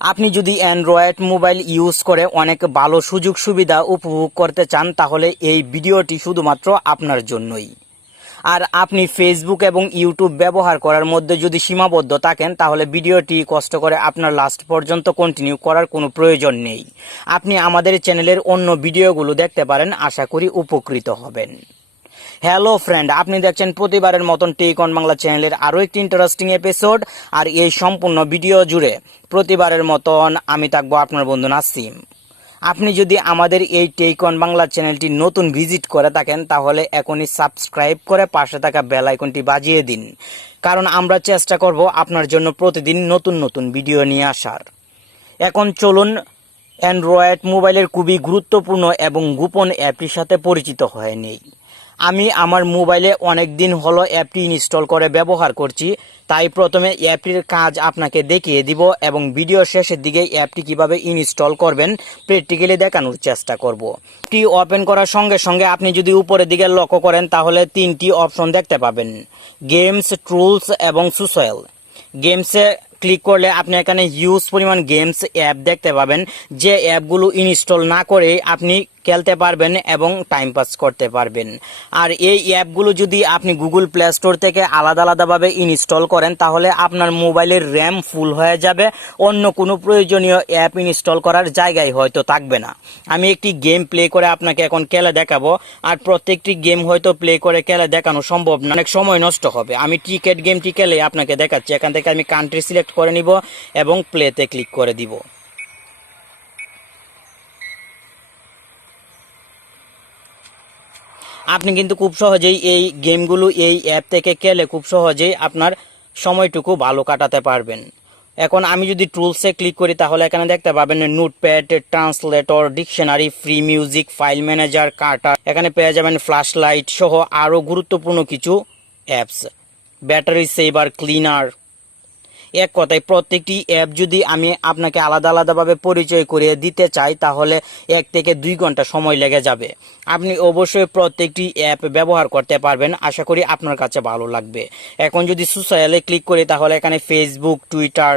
আপনি যদি Android mobile use করে অনেক ভালো সুযোগ সুবিধা উপভোগ করতে চান তাহলে এই ভিডিওটি শুধুমাত্র আপনার জন্যই। আর আপনি ফেসবুক এবং ইউটিউব ব্যবহার করার মধ্যে যদি সীমাবদ্ধ থাকেন তাহলে ভিডিওটি কষ্ট করে আপনার লাস্ট পর্যন্ত কন্টিনিউ করার কোনো প্রয়োজন নেই। আপনি আমাদের চ্যানেলের অন্য ভিডিওগুলো দেখতে পারেন, আশা করি উপকৃত হবেন। হ্যালো ফ্রেন্ড, আপনি দেখছেন প্রতিবারের মতন টেক অন বাংলা চ্যানেলের আরও একটি ইন্টারেস্টিং এপিসোড। আর এই সম্পূর্ণ ভিডিও জুড়ে প্রতিবারের মতন আমি থাকবো আপনার বন্ধু নাসিম। আপনি যদি আমাদের এই টেক অন বাংলা চ্যানেলটি নতুন ভিজিট করে থাকেন তাহলে এখনই সাবস্ক্রাইব করে পাশে থাকা বেল আইকনটি বাজিয়ে দিন, কারণ আমরা চেষ্টা করব আপনার জন্য প্রতিদিন নতুন নতুন ভিডিও নিয়ে আসার। এখন চলুন অ্যান্ড্রয়েড মোবাইলের খুবই গুরুত্বপূর্ণ এবং গোপন অ্যাপটির সাথে পরিচিত হয়ে নেই। আমি আমার মোবাইলে অনেক দিন হলো অ্যাপটি ইনস্টল করে ব্যবহার করছি, তাই প্রথমে অ্যাপটির কাজ আপনাকে দেখিয়ে দিব এবং ভিডিও শেষের দিকে অ্যাপটি কিভাবে ইনস্টল করবেন প্র্যাকটিক্যালি দেখানোর চেষ্টা করব। অ্যাপটি ওপেন করার সঙ্গে সঙ্গে আপনি যদি উপরের দিকে লক্ষ্য করেন তাহলে তিনটি অপশন দেখতে পাবেন, গেমস, টুলস এবং সোশ্যাল। গেমসে ক্লিক করলে আপনি এখানে হিউজ পরিমাণ গেমস অ্যাপ দেখতে পাবেন, যে অ্যাপগুলো ইনস্টল না করে আপনি খেলতে পারবেন এবং টাইম পাস করতে পারবেন। আর এই অ্যাপগুলো যদি আপনি গুগল প্লে স্টোর থেকে আলাদা আলাদাভাবে ইনস্টল করেন তাহলে আপনার মোবাইলের র্যাম ফুল হয়ে যাবে, অন্য কোনো প্রয়োজনীয় অ্যাপ ইনস্টল করার জায়গায় হয়তো থাকবে না। আমি একটি গেম প্লে করে আপনাকে এখন খেলে দেখাবো, আর প্রত্যেকটি গেম হয়তো প্লে করে খেলে দেখানো সম্ভব না, অনেক সময় নষ্ট হবে। আমি ক্রিকেট গেমটি খেলে আপনাকে দেখাচ্ছি। এখান থেকে আমি কান্ট্রি সিলেক্ট করে নিব এবং প্লেতে ক্লিক করে দিব। আপনি কিন্তু খুব সহজেই এই গেমগুলো এই অ্যাপ থেকে খেলে খুব সহজেই আপনার সময়টুকু ভালো কাটাতে পারবেন। এখন আমি যদি টুলসে ক্লিক করি তাহলে এখানে দেখতে পাবেন notepad, translator, dictionary, free music, file manager, Carter, এখানে পেয়ে যাবেন ফ্ল্যাশ লাইট সহ আরও গুরুত্বপূর্ণ কিছু অ্যাপস, ব্যাটারি সেভার, ক্লিনার। এক কথায় প্রত্যেকটি অ্যাপ যদি আমি আপনাকে আলাদা আলাদাভাবে পরিচয় করিয়ে দিতে চাই তাহলে 1 থেকে 2 ঘন্টা সময় লেগে যাবে। আপনি অবশ্যই প্রত্যেকটি অ্যাপ ব্যবহার করতে পারবেন, আশা করি আপনার কাছে ভালো লাগবে। এখন যদি সোশ্যালে ক্লিক করি তাহলে এখানে ফেসবুক, টুইটার,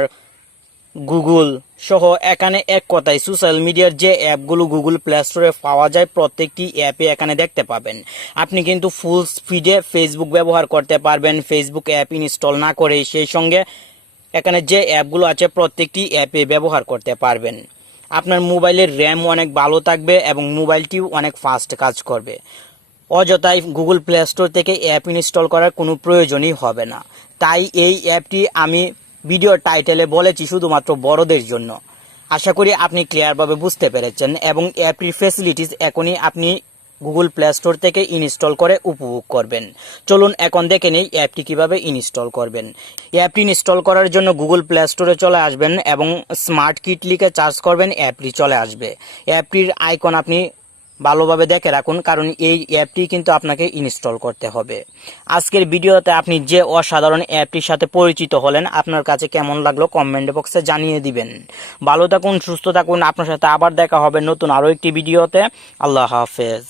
গুগল সহ এখানে এক কথায় সোশ্যাল মিডিয়ার যে অ্যাপগুলো গুগল প্লে স্টোরে পাওয়া যায় প্রত্যেকটি অ্যাপে এখানে দেখতে পাবেন। আপনি কিন্তু ফুল স্পিডে ফেসবুক ব্যবহার করতে পারবেন ফেসবুক অ্যাপ ইনস্টল না করে। সেই সঙ্গে এখানে যে অ্যাপগুলো আছে প্রত্যেকটি অ্যাপে ব্যবহার করতে পারবেন। আপনার মোবাইলের র্যাম অনেক ভালো থাকবে এবং মোবাইলটিও অনেক ফাস্ট কাজ করবে। অযথাই গুগল প্লে স্টোর থেকে অ্যাপ ইনস্টল করার কোনো প্রয়োজনই হবে না। তাই এই অ্যাপটি আমি ভিডিও টাইটেলে বলেছি শুধুমাত্র বড়দের জন্য। আশা করি আপনি ক্লিয়ারভাবে বুঝতে পেরেছেন এবং অ্যাপটির ফ্যাসিলিটিস এখনই আপনি গুগল প্লে স্টোর থেকে ইনস্টল করে উপভোগ করবেন। চলুন এখন দেখে নেই অ্যাপটি কিভাবে ইনস্টল করবেন। অ্যাপটি ইনস্টল করার জন্য গুগল প্লে স্টোরে চলে আসবেন এবং স্মার্ট কিট লিখে সার্চ করবেন, অ্যাপটি চলে আসবে। অ্যাপটির আইকন আপনি ভালোভাবে দেখে রাখুন, কারণ এই অ্যাপটি কিন্তু আপনাকে ইনস্টল করতে হবে। আজকের ভিডিওতে আপনি যে অসাধারণ অ্যাপটির সাথে পরিচিত হলেন, আপনার কাছে কেমন লাগলো কমেন্ট বক্সে জানিয়ে দিবেন। ভালো থাকুন, সুস্থ থাকুন। আপনার সাথে আবার দেখা হবে নতুন আরও একটি ভিডিওতে। আল্লাহ হাফেজ।